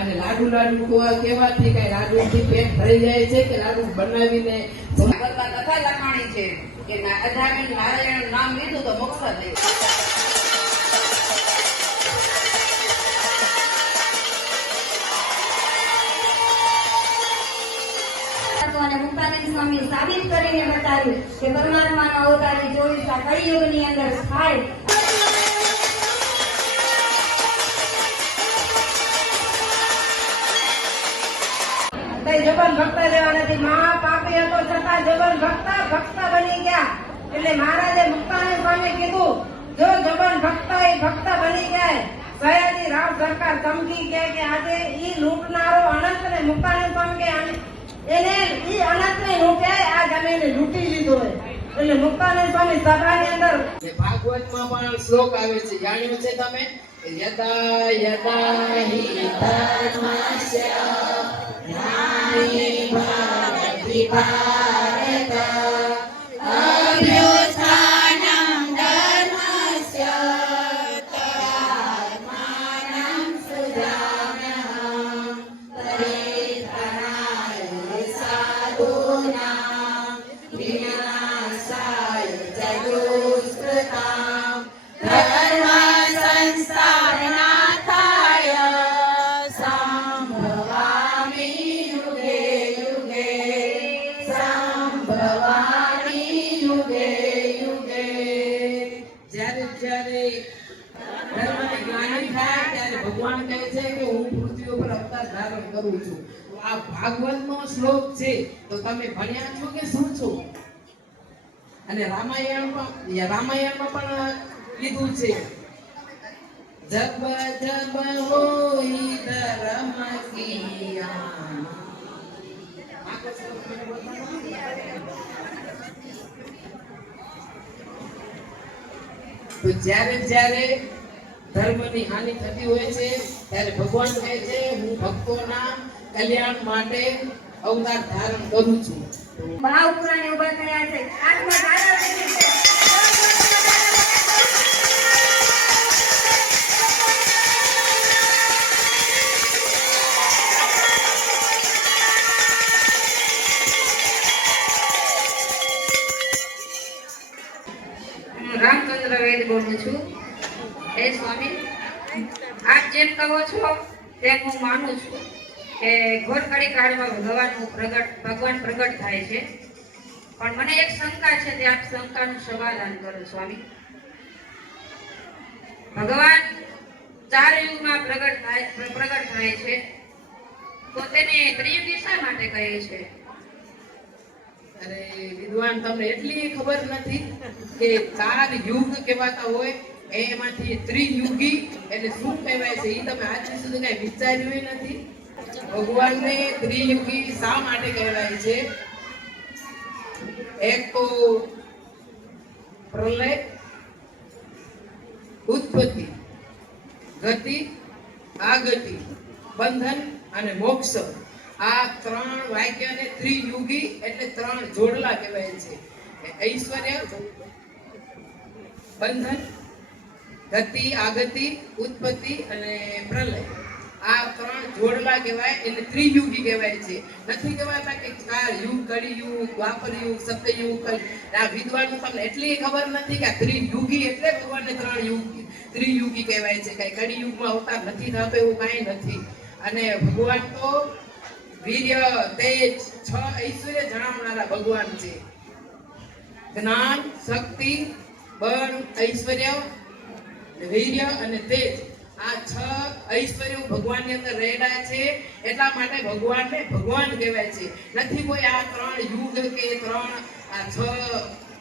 અને લાડુ લાડુ કેવાથી કઈ લાડુ થી પેટ ભરી જાય છે કે લાડુ બનાવીને કથા લખાણી છે કે અજામિલ નારાયણ નામ લીધું તો મોક્ષ દે. અને મુક્તાનંદ સ્વામી સાબિત કરીને બતાવ્યું કે પરમાત્માના અવતારની 24 કળિયુગની અંદર થાય. જબન ભક્ત લેવા નથી. મહા પાપી હતો છતાં જબન ભક્ત બની ગયા. એટલે મહારાજે મુક્તાનંદ સ્વામી કીધું, જો જબન ભક્ત એ ભક્ત બની જાય સયાજી રાવ સરકાર ધમકી કે આજે ઈ લૂંટનારો અનંત ને મુક્તાનંદ સ્વામી કે એને ઈ અનંત ને લૂંટે આ જમીને લૂંટી લીધો હોય. એટલે મુક્તાનંદ સ્વામી સભાની અંદર ભાગવતમાં પણ શ્લોક આવે છે, જાણ્યું છે તમે? યદા યદા હિ ધર્મસ્ય ગ્લાનિર્ભવતિ ભારત અભ્યુત્થાનં ધર્મસ્ય તદાત્માनं સુધામ્યહં પરિત્રાણાય સાધૂનાં વિનાશાય ચ દુષ્કૃતાં ધર્મ સંસ્થાપનાર્થાય સંભવામિ યુગે યુગે સંભવામિ યુગે યુગે. જ્યારે જ્યારે ધર્મની જ્ઞાની થાય ત્યારે ભગવાન કહે છે કે હું પૃથ્વી ઉપર અવતાર ધારણ કરું છું. આ ભાગવતનો શ્લોક છે તો તમે ભણ્યા છો કે શું છો? અને રામાયણમાં પણ કીધું છે, જબ જબ હોઈ ધર્મ કિયા. તો જ્યારે જ્યારે ધર્મની હાનિ થતી હોય છે ત્યારે ભગવાન કહે છે હું ભક્તોના કલ્યાણ માટે અવતાર ધારણ કરું છું. મહાપુરાણે ઉભા કર્યા છે. આત્મા ધારણ રામચંદ્ર વેદ બોલું છું. હે સ્વામી, આપ જેમ કહો છો તેમ હું માનું છું કે ઘોર કળી કાળમાં ભગવાન પ્રગટ થાય છે. પણ મને એક શંકા છે, તે આપ શંકાનું સમાધાન કરો સ્વામી. ભગવાન 4 યુગમાં પ્રગટ થાય છે તો તેને ત્રિયુગી શા માટે કહે છે? અરે વિદ્વાન, તમને એટલી ખબર નથી કે 4 યુગ કહેવાતા હોય એમાંથી ત્રિયુગી એટલે શું કહેવાય છે એ તમે આજ સુધી કઈ વિચાર્યું નથી? ભગવાનને ત્રિયુગી શા માટે કહેવાય છે? એક તો પ્રલય, ઉત્પત્તિ, ગતિ, આગતિ, બંધન અને મોક્ષ. આ 3 વાક્યને ત્રિયુગી એટલે 3 જોડલા કહેવાય છે. ઐશ્વર્ય, બંધન, ગતિ, આગતિ, ઉત્પત્તિ અને પ્રલય. આ 3 જોડલા કહેવાય એટલે ત્રિયુગી કહેવાય છે. નથી કહેવાતા કે 4 યુગ, કળિયુગ, દ્વાપર યુગ, સત્યયુગ. આ વિદ્વાન તમને એટલી ખબર નથી કે આ ત્રિયુગી એટલે ભગવાનને 3 યુગ ત્રિયુગી કહેવાય છે. કઈ કળિયુગમાં અવતાર નથી થતો એવું કાંઈ નથી. અને ભગવાન તો વીર્ય, તેજ, 6 ઐશ્વર્ય જણાવનારા ભગવાન છે. જ્ઞાન, શક્તિ, બળ, ઐશ્વર્ય, વીર્ય અને તેજ, આ 6 ઐશ્વર્યો ભગવાનની અંદર રહેલા છે. એટલા માટે ભગવાનને ભગવાન કહેવાય છે. નથી કોઈ આ 3 યુગ કે 6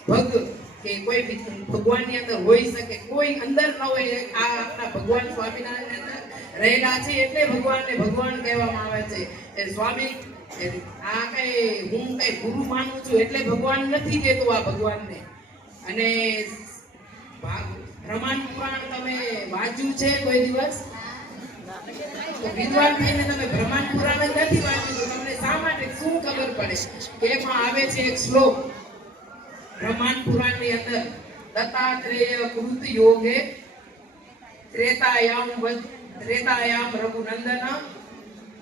ભગ કે કોઈ ભગવાનની અંદર હોઈ શકે, કોઈ અંદર ન હોય. આ આપણા ભગવાન સ્વામિનારાયણ અંદર રહેલા છે એટલે ભગવાનને ભગવાન કહેવામાં આવે છે. એ સ્વામી આ હું કઈ ગુરુ માનું છું એટલે ભગવાન નથી કહેતો આ ભગવાનને. અને બ્રહ્માંડ પુરાણ તમે વાંચ્યું છે કોઈ દિવસ? તો વિદ્વાન થઈને તમે બ્રહ્માંડ પુરાણ જ નથી વાંચ્યું તો તમને શા માટે શું ખબર પડે? એમાં આવે છે એક શ્લોક બ્રહ્માંડ પુરાણની અંદર, દત્તાત્રેય કૃત યોગે ત્રેતાયામ રઘુનંદન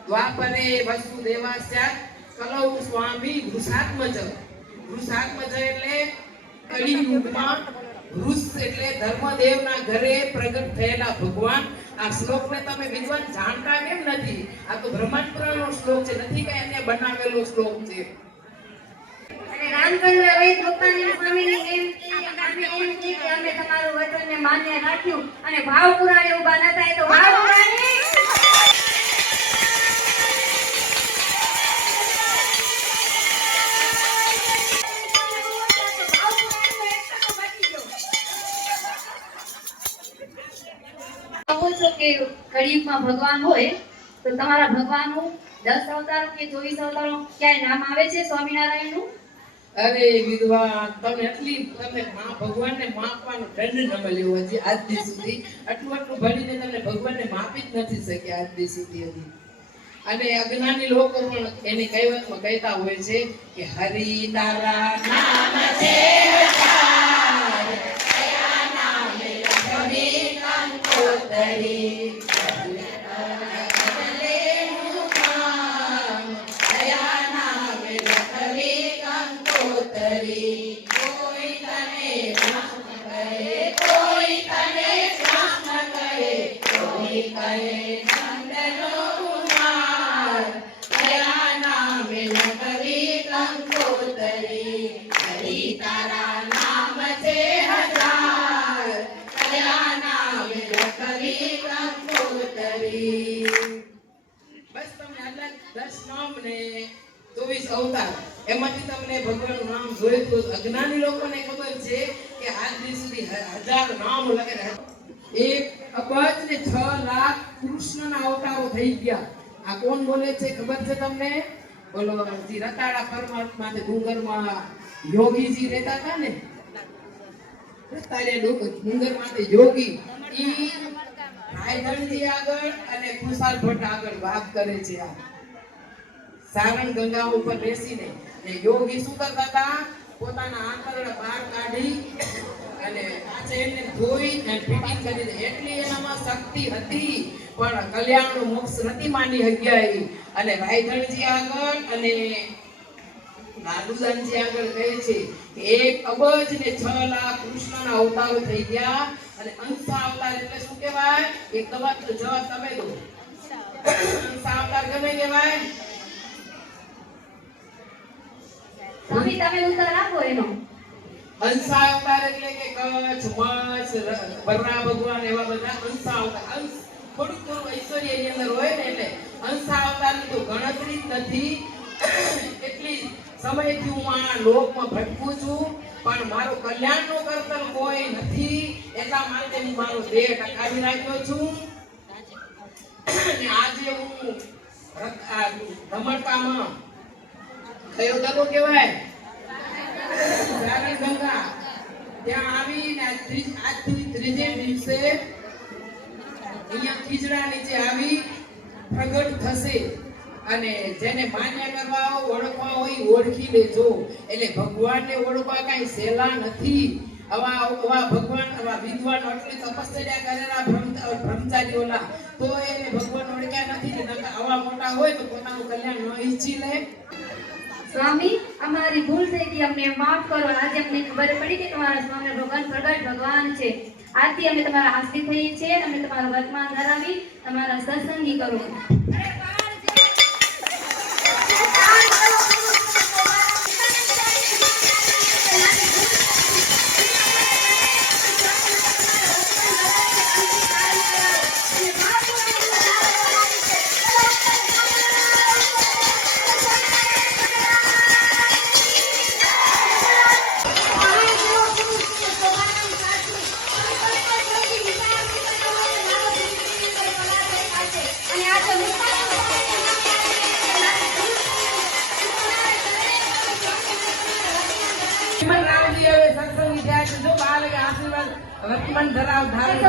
દ્વાપરે વસુદેવાસ્યા કલૌ સ્વામી વૃષાત્મજ. વૃષાત્મજ એટલે કલિયુગમાં વૃષ એટલે ધર્મદેવના ઘરે પ્રગટ થયેલા ભગવાન. આ શ્લોકને તમે વિદ્વાન જાણતા કેમ નથી? આ તો બ્રહ્માંડ પુરાણનો શ્લોક છે, નથી કે એને બનાવેલો શ્લોક છે. અને રામચંદ્ર વૈદ રૂપાણી સ્વામીની એમ કે અમે તમારું વચનને માન્ય રાખ્યું અને ભાવ પુરાણે ઊભા ન થાય તો ભાવ પુરાણે કહો છો કે કળિયુગમાં ભગવાન હોય તો તમારા ભગવાનનું 10 અવતારો કે 24 અવતારો ક્યાંય નામ આવે છે સ્વામિનારાયણનું? અરે વિદ્વાન, તમે ભગવાનને માપવાનો દંડ ન મળ્યો હજી આજ દી સુધી. આટલું ભણીને તમે ભગવાનને માપી જ નથી શક્યા આજ દી સુધી હજી. અને અજ્ઞાની લોકો પણ એની કહેવતમાં કહેતા હોય છે કે હરિ તારા નામ છે હજાર, કયા નામે લખવી કંકોતરી. કોઈ તને કૃષ્ણ કહે, કોઈ તને કૃષ્ણ કહે, કોઈ કહે નંદનો કુમાર. કયા નામે લખવી કંકોતરી, હરિ તારા નામ છે હજાર, કયા નામે લખવી કંકોતરી. બસ તમને આટલા 10 નામ ને 24 અવતાર એમાંથી તમને ભગવાનનું નામ જોયું તો અજ્ઞાની લોકોને ખબર છે કે આજ દિવસ સુધી 1000 નામ લખેલા. 1 અબજ ને 6 લાખ કૃષ્ણના અવતારો થઈ ગયા. આ કોણ બોલે છે ખબર છે તમને? બોલો જી રતાળા પરમાત્મા તે ડુંગરમાં યોગીજી રહેતા હતા ને, રતાળે ડુંગરમાં તે યોગી ઈ રાયધણજી આગળ અને ખુશાલ ભટ્ટ આગળ વાત કરે છે. આ સારણ ગંગા ઉપર બેસીને ને યોગી શું કરતા હતા? પોતાના આંતરડા બહાર કાઢી અને પાછે એને ધોઈ અને ફિટિંગ કરી દે. એટલી એનામાં શક્તિ હતી પણ કલ્યાણનું મોક્ષ નથી માની હગ્યા. અને રાયધણજી આગળ અને નાદુદાનજી આગળ કહે છે કે 1 અબજ ને 6 લાખ કૃષ્ણના અવતારો થઈ ગયા. અને અંશા અવતાર એટલે શું કહેવાય? એક જવાબ તમે દો. અંશા અવતાર ગમે કહેવાય? સ્વામી તમે ઉત્તર આપો એનો. અંશા અવતાર એટલે કે કચ્છ, મચ્છ, બરરા ભગવાન એવા બધા અંશા અવતાર. અંશ થોડું ઐશ્વર્ય એની અંદર હોય ને એટલે અંશા અવતારની તો ગણતરી જ નથી. એટલી સમયથી હું આ લોકમાં ભટકું છું પણ મારું કલ્યાણનું કરતર કોઈ નથી. એટલા માટે હું મારો દેહ ટકાવી રાખ્યો છું. અને આજે હું ધમડકામાં કયો દગો કહેવાય? સારણ ગંગા. ત્યાં આવીને આજથી ત્રીજે દિવસે અહીંયા ખીજડા નીચે આવી પ્રગટ થશે. અને જેને માન્ય કરવા ઓળખવા હોય ઓળખી લેજો. એટલે ભગવાનને ઓળખવા કાંઈ સહેલા નથી. આવા ભગવાન આવા વિદ્વાન આટલી તપશ્ચર્યા કરેલા બ્રહ્મચારીઓના તો એને ભગવાન ઓળખ્યા નથી. આવા મોટા હોય તો પોતાનું કલ્યાણ ન ઈચ્છી લે. સ્વામી અમારી ભૂલ થઈ ગઈ, અમને માફ કરો. આજે અમને ખબર પડી કે તમારા સ્વામી ભગવાન પ્રગટ ભગવાન છે. આજથી અમે તમારા આશ્રિત થઈએ છીએ. અમે તમારું વર્તમાન ધરાવી તમારા સત્સંગી કરો. વર્તમાન ધરાવ ધારણ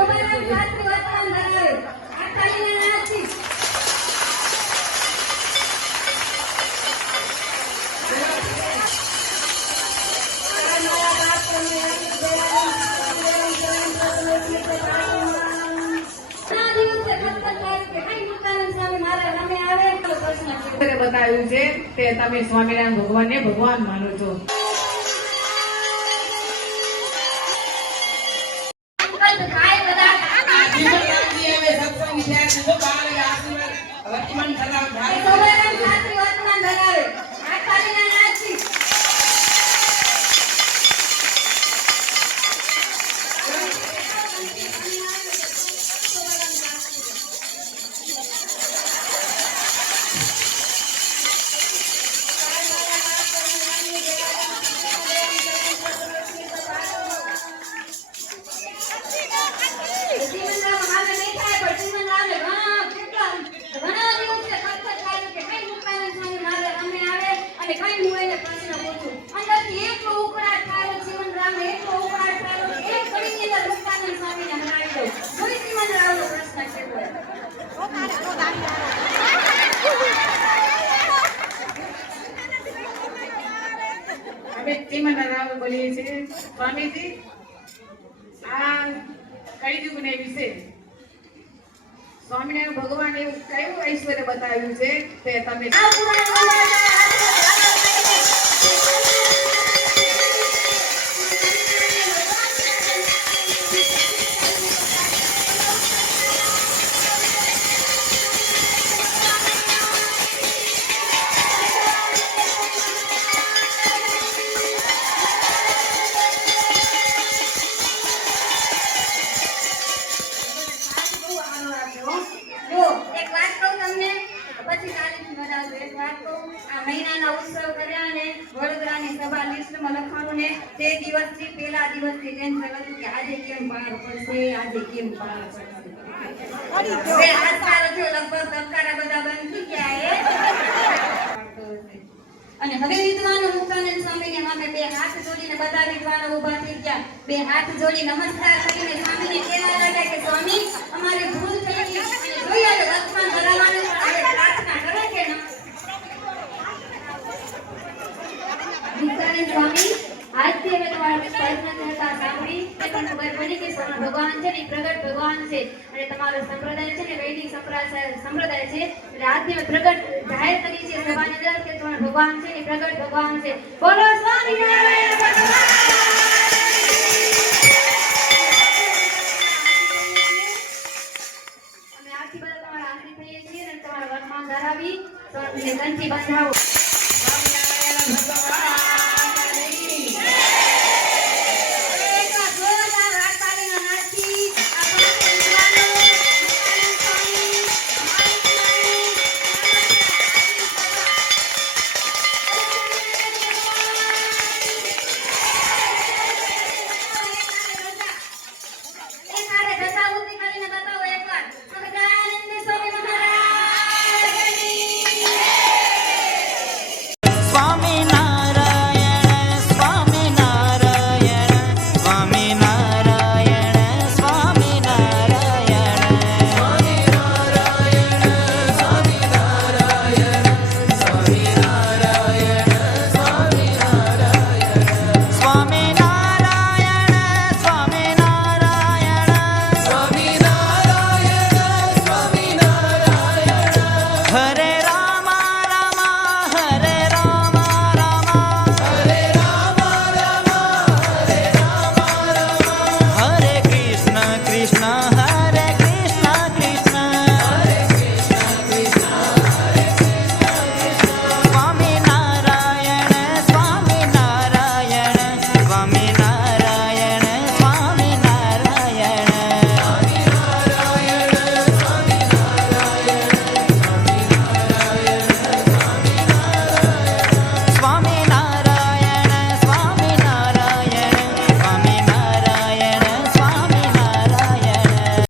મારા રમે આવે બતાવ્યું છે તે તમે સ્વામિનારાયણ ભગવાનને ભગવાન માનો છો. સંકલ્પ થાય બધા. જીવનરાજી હવે સત્સંગ થયા છે. જો બાળ આશીર્વાદ વર્તમાન ધરાવ એ થાય. સૌરાષ્ટ્ર શાસ્ત્રી વર્તમાન ધરાવે. હાથ તાળીના નાદથી. જીવનરામ હામે બેઠા છે, પણ જીવનરામને ઘણા દિવસે ખટખટ લાગે કે કઈ મુક્તાનંદ સ્વામી મારે અમે આવે અને કઈ હું એને પ્રશ્ન પૂછું. અંદરથી એટલો ઉકળાટ થયો જીવનરામને, એટલો ઉકળાટ થયો કે એક ઘડીની અંદર મુક્તાનંદ સ્વામીને હરાવી દઉં. જોઈ જીવનરામનો પ્રશ્ન કેટલો છે. અમે શ્રીમંતરાવ બોલીએ છીએ. સ્વામીજી, આ કળિયુગને વિશે સ્વામિનારાયણ ભગવાન એવું કયું ઐશ્વર્ય બતાવ્યું છે તે તમે આ પુરાણ જો એક વાત કહું તમને, પછી કાલેથી બનાવજો. એક વાત કહું, આ મહિનાના ઉત્સવ કર્યા ને વડોદરાની સભા લિસ્ટમાં લખાણું ને તે દિવસથી પહેલા દિવસથી ટેન્શન હતું કે આજે કેમ પાર પડશે, આજે કેમ પાર પડશે. બે હાથ સારો થયો, લગભગ ધબકારા બધા બંધ થઈ ગયા અને હવે વિદ્વાનો મુક્તાનંદ સ્વામીને સામે બે હાથ જોડીને બધા વિદ્વાનો ઊભા થઈ ગયા. બે હાથ જોડી નમસ્કાર કરીને સ્વામીને કહેવા લાગ્યા કે સ્વામી, અમારી ભૂલ થઈ ગઈ અને જોઈએ હવે વર્તમાન ધરાવવાનું પણ હવે પ્રાર્થના કરે કે ન. મુક્તાનંદ સ્વામી, આજથી અમે તમારા પ્રશ્ન કરતા સાંભળી પણ ખબર પડી કે ભગવાન છે ને પ્રગટ ભગવાન છે અને તમારો સંપ્રદાય છે ને વૈદિક સંપ્રદાય છે. એટલે આજથી અમે પ્રગટ જાહેર કરી છે સભાની અંદર કે તમારા ભગવાન છે ને પ્રગટ ભગવાન છે. બોલો સ્વામિનારાયણ ભગવાન. અમે આજથી બધા તમારા આશીર્વાદ થઈએ છીએ અને તમારા વર્તમાન ધરાવી તો કંઠી બંધાવો. સ્વામિનારાયણ ભગવાન